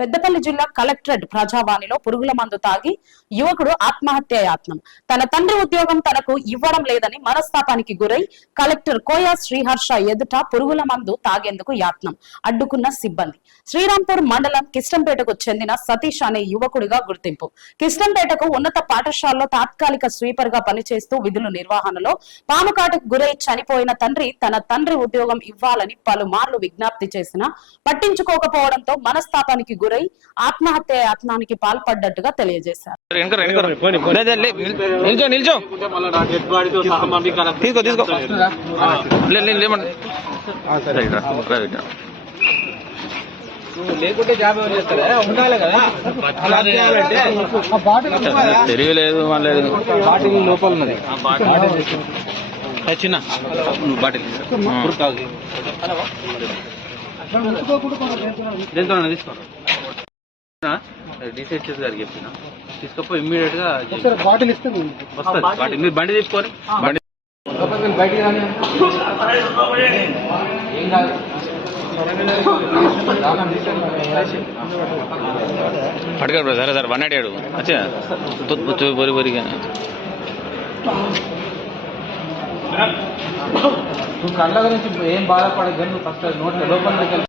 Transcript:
పెద్దపల్లి జిల్లా కలెక్టరేట్ ప్రజావాణిలో పురుగుల మందు తాగి యువకుడు ఆత్మహత్య యాత్నం తన తండ్రి ఉద్యోగం తనకు ఇవ్వడం లేదని మనస్తాపానికి గురై కలెక్టర్ కోయా శ్రీహర్ష ఎదుట పురుగుల మందు తాగేందుకు యాత్నం అడ్డుకున్న సిబ్బంది. శ్రీరాంపూర్ మండలం కిష్టంపేటకు చెందిన సతీష్ అనే యువకుడిగా గుర్తింపు. కిష్టంపేటకు ఉన్నత పాఠశాలలో తాత్కాలిక స్వీపర్గా పనిచేస్తూ విధుల నిర్వహణలో పాముకాటకు గురై చనిపోయిన తండ్రి తన తండ్రి ఉద్యోగం ఇవ్వాలని పలుమార్లు విజ్ఞప్తి చేసినా పట్టించుకోకపోవడంతో మనస్తాపానికి గురై ఆత్మహత్య యత్నానికి పాల్పడ్డట్టుగా తెలియజేశారు. తెలియలేదు మళ్ళీ బాటిల్ లోపల ఉన్నది. చిన్న. బాటిల్ దీంతో తీసుకో. డిసిహెచ్ఎస్ గారికి చెప్పిన. తీసుకపోయి ఇమ్మీడియట్గా బాటిల్ ఇస్తే వస్తుంది. బాటిల్. మీరు బండి తీసుకోరు బండి బయటికి రాని. ఏం కాదు. పట్టుకోడు సరే సరే వన్ అడిగాడు అచ్చా. చూ బొరి బొరిగా నువ్వు కళ్ళ గురించి ఏం బాధపడదు నువ్వు ఫస్ట్ నోట్ల లోపల